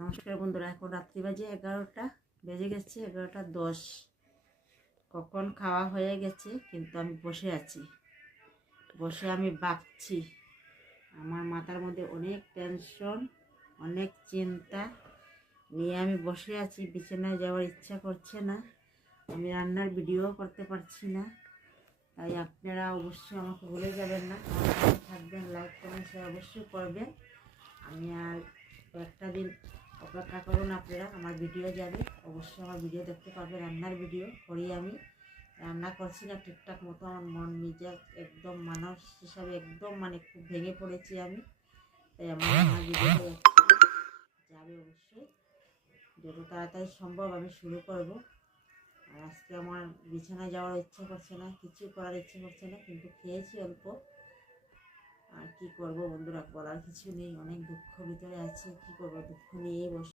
নমস্কার বন্ধুরা, এখন রাত্রি বাজে 11টা বেজে গেছে, 11টা 10। কখন খাওয়া হয়ে গেছে, কিন্তু আমি বসে আছি, বসে আমি ভাবছি। আমার মাথার মধ্যে অনেক টেনশন, অনেক চিন্তা নিয়ে আমি বসে আছি। বিছানায় যাওয়ার ইচ্ছা করছে না, আমি রান্নার ভিডিও করতে পারছি না। তাই আপনারা অবশ্যই আমাকে ভুলে যাবেন না, আমার পাশে থাকবেন, লাইক কমেন্ট শেয়ার অবশ্যই করবেন। আমি আর একটা দিন অপেক্ষা করুন, আপনারা আমার ভিডিও যাবে, অবশ্যই আমার ভিডিও দেখতে পাবেন। রান্নার ভিডিও করি, আমি রান্না করছি না ঠিকঠাক মতো। আমার মন মেজাজ একদম মানুষ হিসাবে একদম খুব ভেঙে পড়েছি আমি। তাই আমার রান্নার ভিডিও যাবে অবশ্যই, যত তাড়াতাড়ি সম্ভব আমি শুরু করব। আর আজকে আমার বিছানায় যাওয়ার ইচ্ছা করছে না, কিছু করার ইচ্ছে করছে না, কিন্তু খেয়েছি অল্প। আর কি করব বন্ধুরা, বলার কিছু নেই, অনেক দুঃখ ভিতরে আছে। কি করব, দুঃখ নিয়েই বসে।